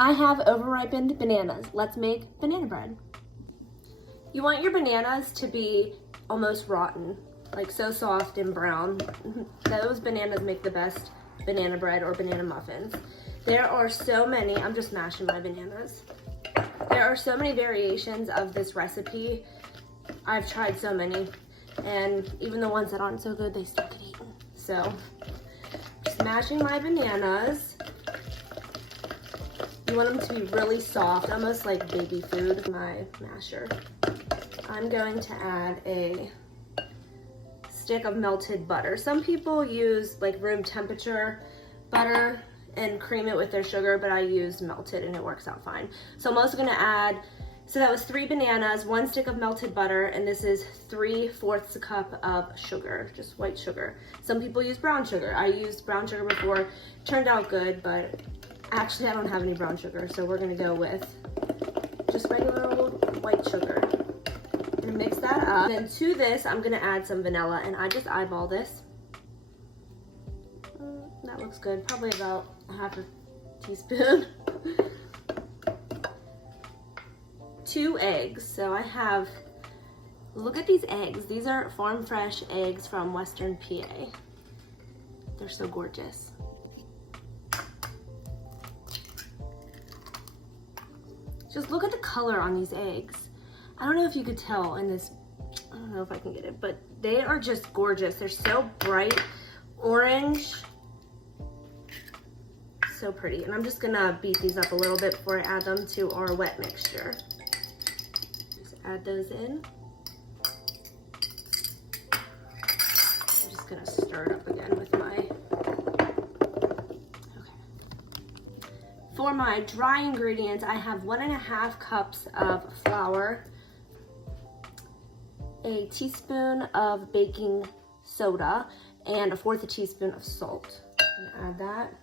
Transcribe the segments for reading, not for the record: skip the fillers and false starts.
I have overripened bananas. Let's make banana bread. You want your bananas to be almost rotten, like so soft and brown. Those bananas make the best banana bread or banana muffins. There are so many, I'm just mashing my bananas. There are so many variations of this recipe. I've tried so many, and even the ones that aren't so good, they still get eaten. So, just mashing my bananas. You want them to be really soft, almost like baby food. My masher. I'm going to add a stick of melted butter. Some people use like room temperature butter and cream it with their sugar, but I used melted and it works out fine. So I'm also gonna add, so that was 3 bananas, 1 stick of melted butter, and this is 3/4 a cup of sugar, just white sugar. Some people use brown sugar. I used brown sugar before, turned out good, but actually I don't have any brown sugar, so we're gonna go with just regular old white sugar. I'm gonna mix that up. Then to this, I'm gonna add some vanilla, and I just eyeball this. That looks good, probably about 1/2 teaspoon. 2 eggs, so I have, look at these eggs. These are farm fresh eggs from Western PA. They're so gorgeous. Just look at the color on these eggs. I don't know if you could tell in this, I don't know if I can get it, but they are just gorgeous. They're so bright orange. So pretty. And I'm just gonna beat these up a little bit before I add them to our wet mixture. Just add those in. I'm just gonna stir it up again with my, okay. For my dry ingredients, I have 1.5 cups of flour, a teaspoon of baking soda, and 1/4 teaspoon of salt. I'm gonna add that.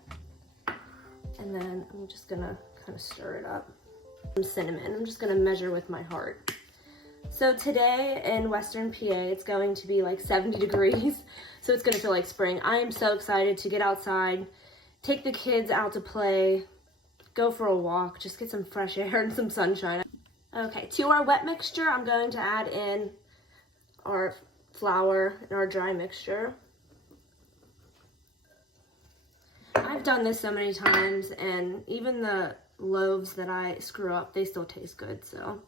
And then I'm just gonna kind of stir it up. Some cinnamon, I'm just gonna measure with my heart. So today in Western PA, it's going to be like 70 degrees. So it's gonna feel like spring. I am so excited to get outside, take the kids out to play, go for a walk, just get some fresh air and some sunshine. Okay, to our wet mixture, I'm going to add in our flour and our dry mixture. I've done this so many times, and even the loaves that I screw up, they still taste good. So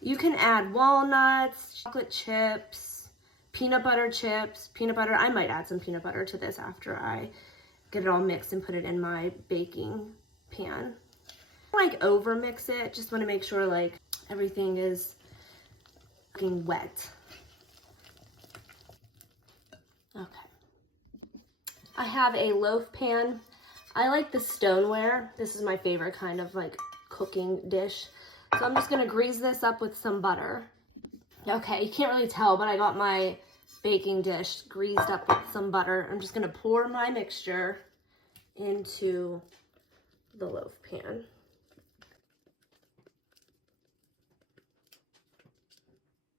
you can add walnuts, chocolate chips, peanut butter chips, peanut butter. I might add some peanut butter to this after I get it all mixed and put it in my baking pan. Like over mix it, just want to make sure like everything is getting wet. Okay. I have a loaf pan. I like the stoneware. This is my favorite kind of like cooking dish. So I'm just gonna grease this up with some butter. Okay, you can't really tell, but I got my baking dish greased up with some butter. I'm just gonna pour my mixture into the loaf pan.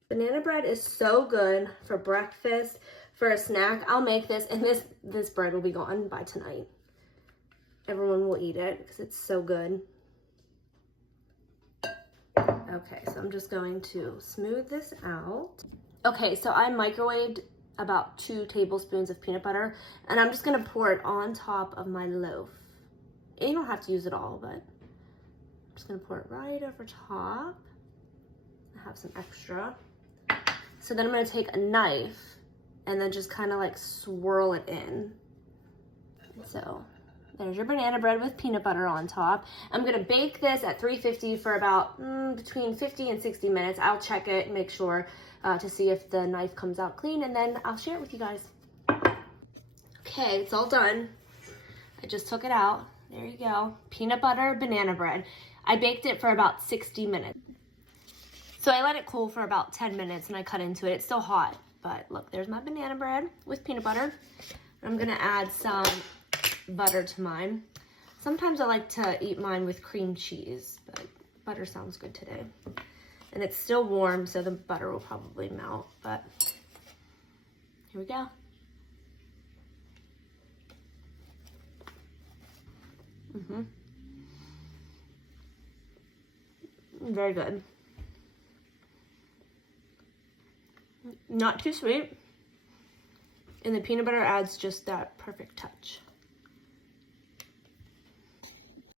Banana bread is so good for breakfast, for a snack. I'll make this, and this bread will be gone by tonight. Everyone will eat it because it's so good. Okay, so I'm just going to smooth this out. Okay, so I microwaved about 2 tablespoons of peanut butter, and I'm just gonna pour it on top of my loaf. And you don't have to use it all, but I'm just gonna pour it right over top. I have some extra. So then I'm gonna take a knife and then just kind of like swirl it in. So there's your banana bread with peanut butter on top. I'm gonna bake this at 350 for about between 50 and 60 minutes. I'll check it, make sure to see if the knife comes out clean, and then I'll share it with you guys. Okay, it's all done. I just took it out. There you go. Peanut butter banana bread. I baked it for about 60 minutes. So I let it cool for about 10 minutes and I cut into it. It's still hot, but look, there's my banana bread with peanut butter. I'm gonna add some butter to mine. Sometimes I like to eat mine with cream cheese, but butter sounds good today. And it's still warm, so the butter will probably melt, but here we go. Very good. Not too sweet. And the peanut butter adds just that perfect touch.